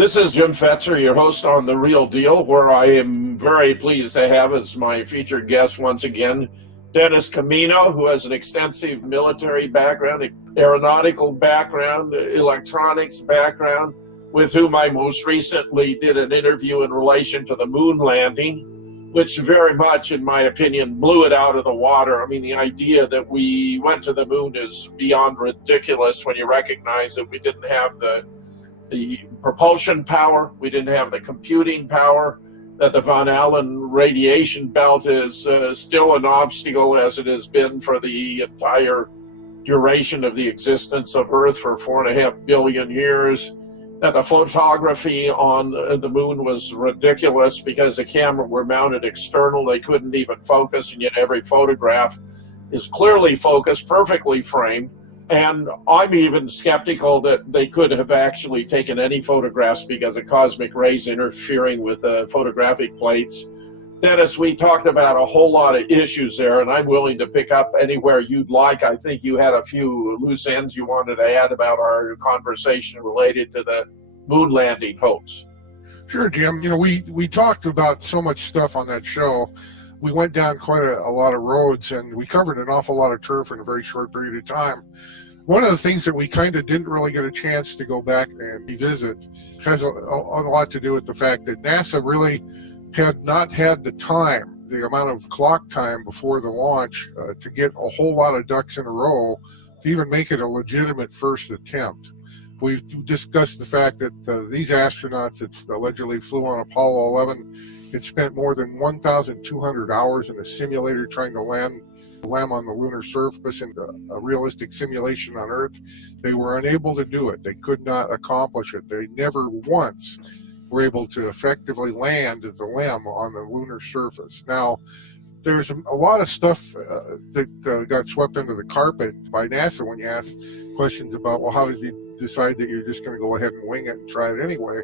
This is Jim Fetzer, your host on The Real Deal, where I am very pleased to have as my featured guest once again, Dennis Camino, who has an extensive military background, aeronautical background, electronics background, with whom I most recently did an interview in relation to the moon landing, which very much, in my opinion, blew it out of the water. I mean, the idea that we went to the moon is beyond ridiculous when you recognize that we didn't have the propulsion power, we didn't have the computing power, that the Von Allen radiation belt is still an obstacle as it has been for the entire duration of the existence of Earth for 4.5 billion years, that the photography on the moon was ridiculous because the camera were mounted external, they couldn't even focus, and yet every photograph is clearly focused, perfectly framed. And I'm even skeptical that they could have actually taken any photographs because of cosmic rays interfering with the photographic plates. Dennis, we talked about a whole lot of issues there, and I'm willing to pick up anywhere you'd like. I think you had a few loose ends you wanted to add about our conversation related to the moon landing hoax. Sure, Jim. We talked about so much stuff on that show. We went down quite a lot of roads, and we covered an awful lot of turf in a very short period of time. One of the things that we kind of didn't really get a chance to go back and revisit has a lot to do with the fact that NASA really had not had the time, the amount of clock time before the launch to get a whole lot of ducks in a row to even make it a legitimate first attempt. We've discussed the fact that these astronauts that allegedly flew on Apollo 11 had spent more than 1,200 hours in a simulator trying to land on the lunar surface in a realistic simulation on Earth. They were unable to do it. They could not accomplish it. They never once were able to effectively land the LEM on the lunar surface. Now, there's a lot of stuff that got swept under the carpet by NASA when you ask questions about, well, how did you decide that you're just going to go ahead and wing it and try it anyway?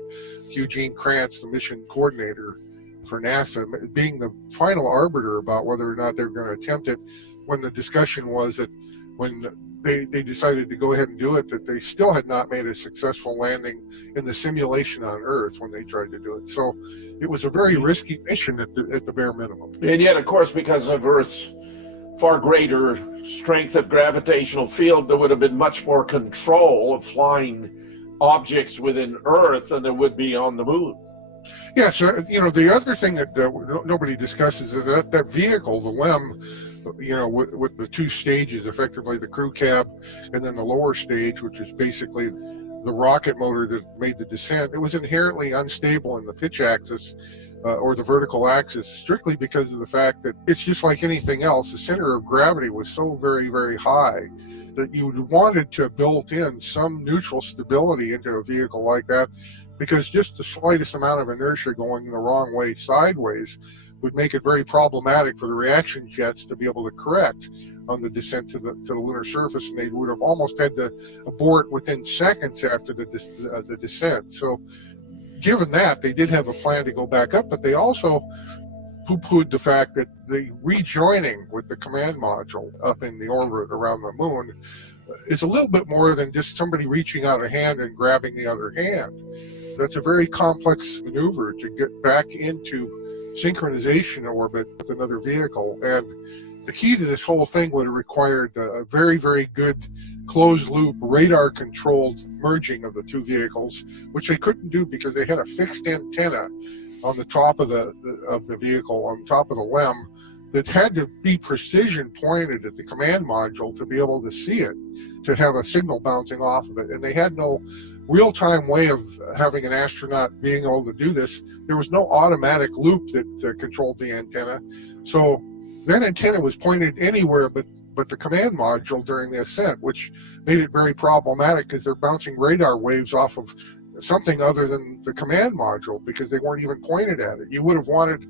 Eugene Kranz, the mission coordinator for NASA, being the final arbiter about whether or not they're going to attempt it, when the discussion was that when they decided to go ahead and do it, that they still had not made a successful landing in the simulation on Earth when they tried to do it. So it was a very risky mission at the bare minimum. And yet, of course, because of Earth's far greater strength of gravitational field, there would have been much more control of flying objects within Earth than there would be on the moon. Yeah, so, the other thing that nobody discusses is that vehicle, the LEM, with the two stages, effectively the crew cab and then the lower stage, which is basically the rocket motor that made the descent, it was inherently unstable in the pitch axis or the vertical axis, strictly because of the fact that it's just like anything else. The center of gravity was so very, very high that you wanted to build in some neutral stability into a vehicle like that, because just the slightest amount of inertia going the wrong way sideways would make it very problematic for the reaction jets to be able to correct on the descent to the lunar surface, and they would have almost had to abort within seconds after the descent. So given that, they did have a plan to go back up, but they also poo-pooed the fact that the rejoining with the command module up in the orbit around the moon is a little bit more than just somebody reaching out a hand and grabbing the other hand. That's a very complex maneuver to get back into synchronization orbit with another vehicle. And the key to this whole thing would have required a very, very good closed-loop, radar-controlled merging of the two vehicles, which they couldn't do because they had a fixed antenna on the top of the vehicle, on top of the LEM, that had to be precision pointed at the command module to be able to see it, to have a signal bouncing off of it. And they had no real-time way of having an astronaut being able to do this. There was no automatic loop that controlled the antenna. So that antenna was pointed anywhere but the command module during the ascent, which made it very problematic because they're bouncing radar waves off of something other than the command module because they weren't even pointed at it. You would have wanted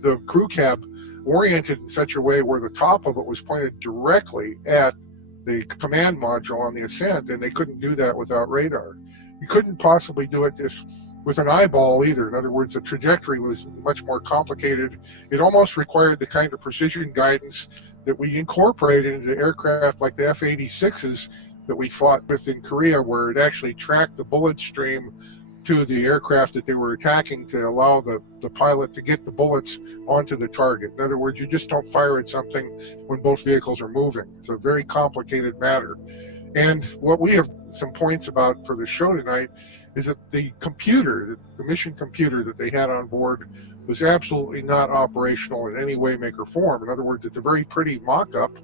the crew cab oriented in such a way where the top of it was pointed directly at the command module on the ascent, and they couldn't do that without radar. You couldn't possibly do it just with an eyeball either. In other words, the trajectory was much more complicated. It almost required the kind of precision guidance that we incorporated into aircraft like the F-86s that we fought with in Korea, where it actually tracked the bullet stream to the aircraft that they were attacking to allow the pilot to get the bullets onto the target. In other words, you just don't fire at something when both vehicles are moving. It's a very complicated matter. And what we have some points about for the show tonight is that the computer, the mission computer that they had on board, was absolutely not operational in any way, make, or form. In other words, it's a very pretty mock-up,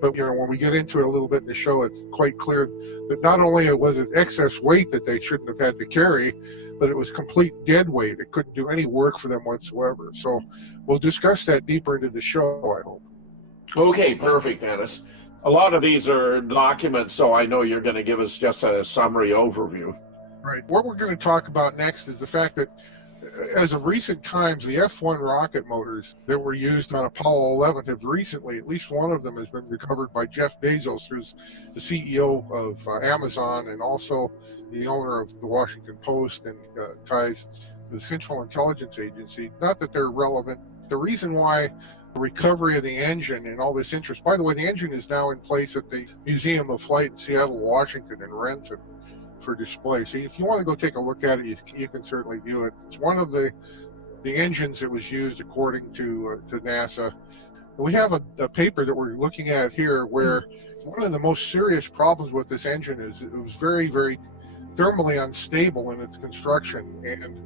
but when we get into it a little bit in the show, it's quite clear that not only was it excess weight that they shouldn't have had to carry, but it was complete dead weight. It couldn't do any work for them whatsoever. So we'll discuss that deeper into the show, I hope. Okay, perfect, Dennis. A lot of these are documents, so I know you're going to give us just a summary overview. Right. What we're going to talk about next is the fact that as of recent times, the F-1 rocket motors that were used on Apollo 11 have recently, at least one of them has been recovered by Jeff Bezos, who's the CEO of Amazon and also the owner of the Washington Post and ties to the Central Intelligence Agency. Not that they're relevant. The reason why the recovery of the engine and all this interest, by the way, the engine is now in place at the Museum of Flight in Seattle, Washington in Renton for display. So if you want to go take a look at it, you can certainly view it. It's one of the engines that was used according to NASA. We have a paper that we're looking at here where one of the most serious problems with this engine is it was very, very thermally unstable in its construction, and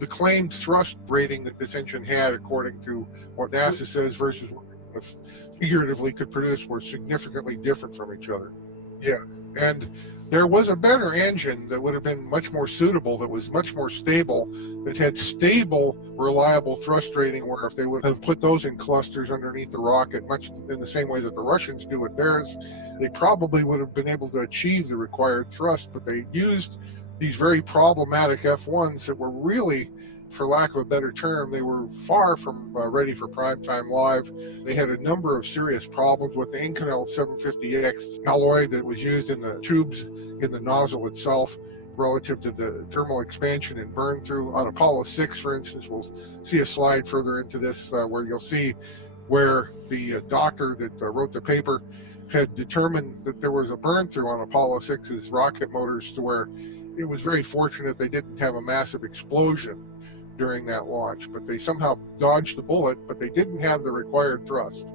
the claimed thrust rating that this engine had, according to what NASA says versus what it figuratively could produce, were significantly different from each other. Yeah, and there was a better engine that would have been much more suitable, that was much more stable, that had stable, reliable thrust rating, where if they would have put those in clusters underneath the rocket, much in the same way that the Russians do with theirs, they probably would have been able to achieve the required thrust, but they used these very problematic F-1s that were really, for lack of a better term, they were far from ready for primetime live. They had a number of serious problems with the Inconel 750X alloy that was used in the tubes in the nozzle itself relative to the thermal expansion and burn through. On Apollo 6, for instance, we'll see a slide further into this where you'll see where the doctor that wrote the paper had determined that there was a burn through on Apollo 6's rocket motors, to where it was very fortunate they didn't have a massive explosion during that launch, but they somehow dodged the bullet, but they didn't have the required thrust.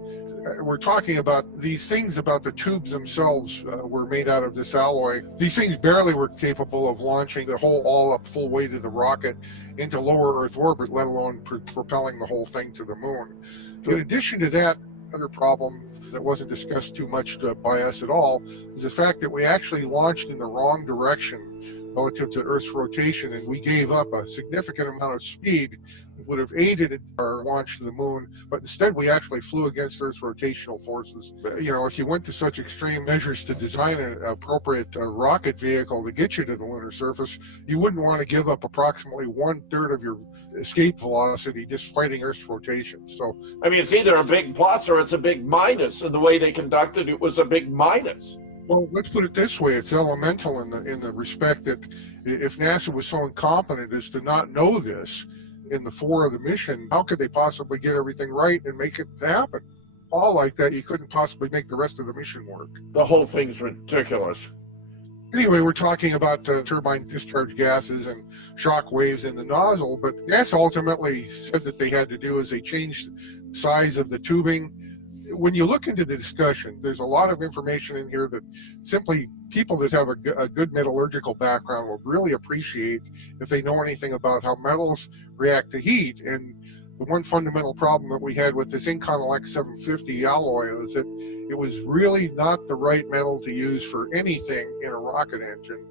We're talking about these things, about the tubes themselves were made out of this alloy. These things barely were capable of launching the whole all-up full weight of the rocket into lower Earth orbit, let alone propelling the whole thing to the moon. In addition to that, another problem that wasn't discussed too much by us at all is the fact that we actually launched in the wrong direction relative to Earth's rotation, and we gave up a significant amount of speed that would have aided our launch to the moon, but instead we actually flew against Earth's rotational forces. If you went to such extreme measures to design an appropriate rocket vehicle to get you to the lunar surface, you wouldn't want to give up approximately 1/3 of your escape velocity just fighting Earth's rotation. So, I mean, it's either a big plus or it's a big minus, and the way they conducted it was a big minus. Well, let's put it this way: it's elemental in the respect that if NASA was so incompetent as to not know this in the fore of the mission, how could they possibly get everything right and make it happen? All like that, you couldn't possibly make the rest of the mission work. The whole thing's ridiculous. Anyway, we're talking about turbine discharge gases and shock waves in the nozzle, but NASA ultimately said that they had to do is they changed the size of the tubing. When you look into the discussion, there's a lot of information in here that simply people that have a good metallurgical background will really appreciate if they know anything about how metals react to heat. And the one fundamental problem that we had with this Inconel X750 alloy was that it was really not the right metal to use for anything in a rocket engine.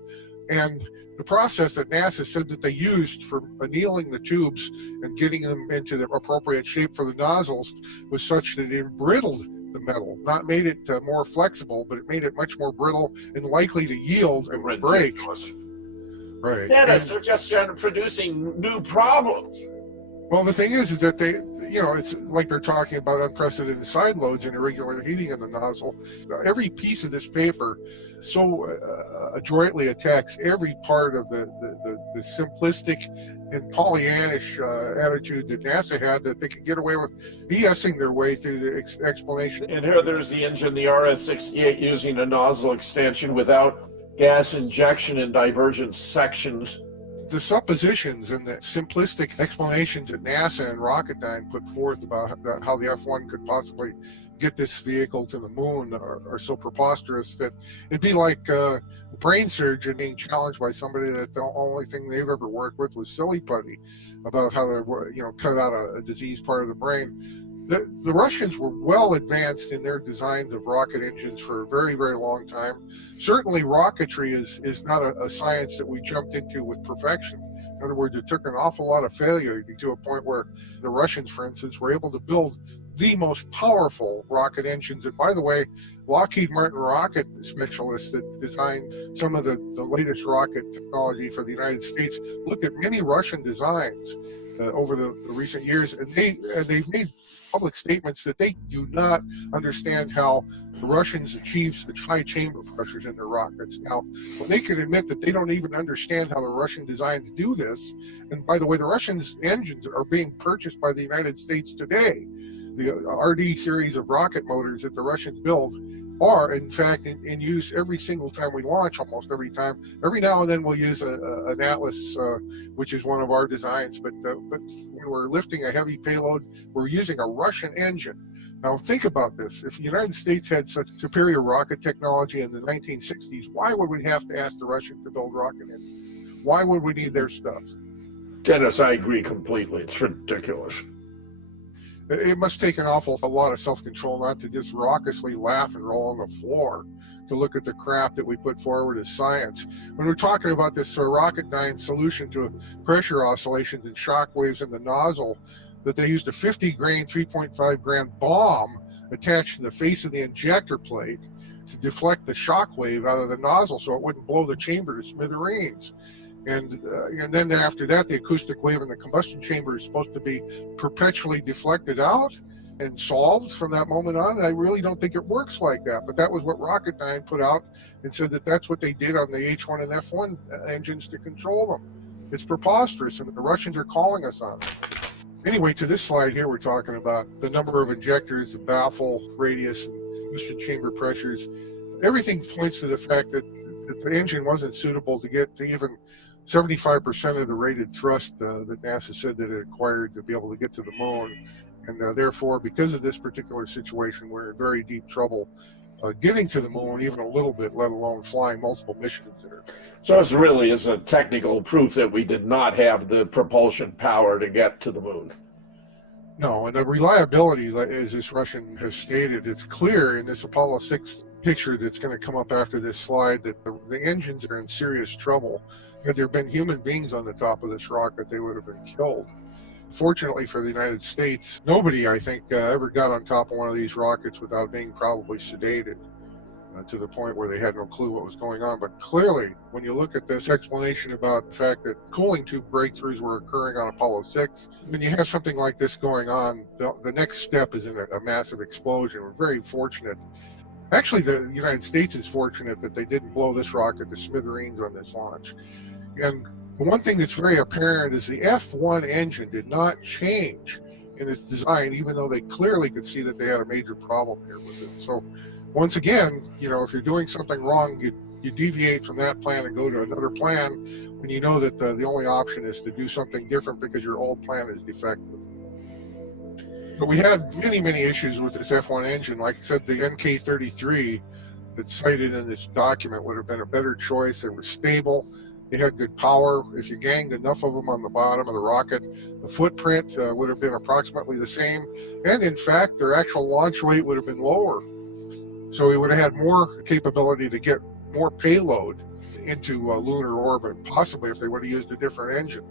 And the process that NASA said that they used for annealing the tubes and getting them into the appropriate shape for the nozzles was such that it embrittled the metal, not made it more flexible, but it made it much more brittle and likely to yield and break. Right. Dennis, they're just producing new problems. Well, the thing is that they, it's like they're talking about unprecedented side loads and irregular heating in the nozzle. Every piece of this paper so adroitly attacks every part of the simplistic and Pollyannish attitude that NASA had, that they could get away with BSing their way through the explanation. And here there's the engine, the RS-68, using a nozzle extension without gas injection in divergent sections. The suppositions and the simplistic explanations that NASA and Rocketdyne put forth about how the F-1 could possibly get this vehicle to the moon are so preposterous that it'd be like a brain surgeon being challenged by somebody that the only thing they've ever worked with was silly putty about how to cut out a diseased part of the brain. The Russians were well advanced in their designs of rocket engines for a very, very long time. Certainly rocketry is not a science that we jumped into with perfection. In other words, it took an awful lot of failure to a point where the Russians, for instance, were able to build the most powerful rocket engines. And by the way, Lockheed Martin rocket specialists that designed some of the latest rocket technology for the United States looked at many Russian designs over the recent years, and they've made public statements that they do not understand how the Russians achieve such high chamber pressures in their rockets. Now, when they can admit that they don't even understand how the Russian designs do this, and by the way, the Russians' engines are being purchased by the United States today. The RD series of rocket motors that the Russians build are, in fact, in use every single time we launch, almost every time. Every now and then we'll use an Atlas, which is one of our designs, but when we're lifting a heavy payload, we're using a Russian engine. Now think about this. If the United States had such superior rocket technology in the 1960s, why would we have to ask the Russians to build rocket engines? Why would we need their stuff? Dennis, I agree completely. It's ridiculous. It must take a lot of self-control not to just raucously laugh and roll on the floor to look at the crap that we put forward as science. When we're talking about this Rocketdyne solution to pressure oscillations and shock waves in the nozzle, that they used a 50-grain, 3.5-gram bomb attached to the face of the injector plate to deflect the shock wave out of the nozzle so it wouldn't blow the chamber to smithereens. And then after that, the acoustic wave in the combustion chamber is supposed to be perpetually deflected out and solved from that moment on. And I really don't think it works like that. But that was what Rocketdyne put out and said that that's what they did on the H-1 and F-1 engines to control them. It's preposterous, and the Russians are calling us on it. Anyway, to this slide here, we're talking about the number of injectors, the baffle radius, and piston chamber pressures. Everything points to the fact that the engine wasn't suitable to get to even 75% of the rated thrust that NASA said that it acquired to be able to get to the moon. And therefore, because of this particular situation, we're in very deep trouble getting to the moon even a little bit, let alone flying multiple missions there. So this really is a technical proof that we did not have the propulsion power to get to the moon. No, and the reliability, as this Russian has stated, it's clear in this Apollo 6 picture that's going to come up after this slide that the engines are in serious trouble. Had there been human beings on the top of this rocket, they would have been killed. Fortunately for the United States, nobody, I think, ever got on top of one of these rockets without being probably sedated to the point where they had no clue what was going on. But clearly, when you look at this explanation about the fact that cooling tube breakthroughs were occurring on Apollo 6, when you have something like this going on, the next step is in a massive explosion. We're very fortunate. Actually, the United States is fortunate that they didn't blow this rocket to smithereens on this launch. And the one thing that's very apparent is the F-1 engine did not change in its design, even though they clearly could see that they had a major problem here with it. So once again, if you're doing something wrong, you deviate from that plan and go to another plan when you know that the only option is to do something different because your old plan is defective. But we had many, many issues with this F-1 engine. Like I said, the NK-33 that's cited in this document would have been a better choice. They were stable. They had good power. If you ganged enough of them on the bottom of the rocket, the footprint would have been approximately the same. And in fact, their actual launch weight would have been lower. So we would have had more capability to get more payload into lunar orbit, possibly if they would have used a different engine.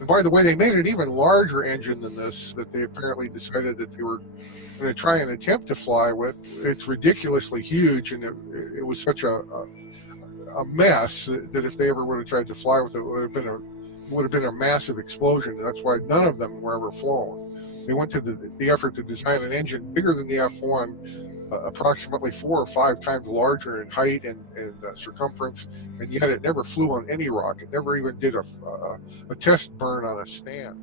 And by the way, they made an even larger engine than this that they apparently decided that they were going to try and attempt to fly with. It's ridiculously huge, and it was such a mess that if they ever would have tried to fly with it, it would have been a massive explosion. That's why none of them were ever flown. They went to the effort to design an engine bigger than the F-1, approximately 4 or 5 times larger in height and circumference, and yet it never flew on any rocket, never even did a test burn on a stand.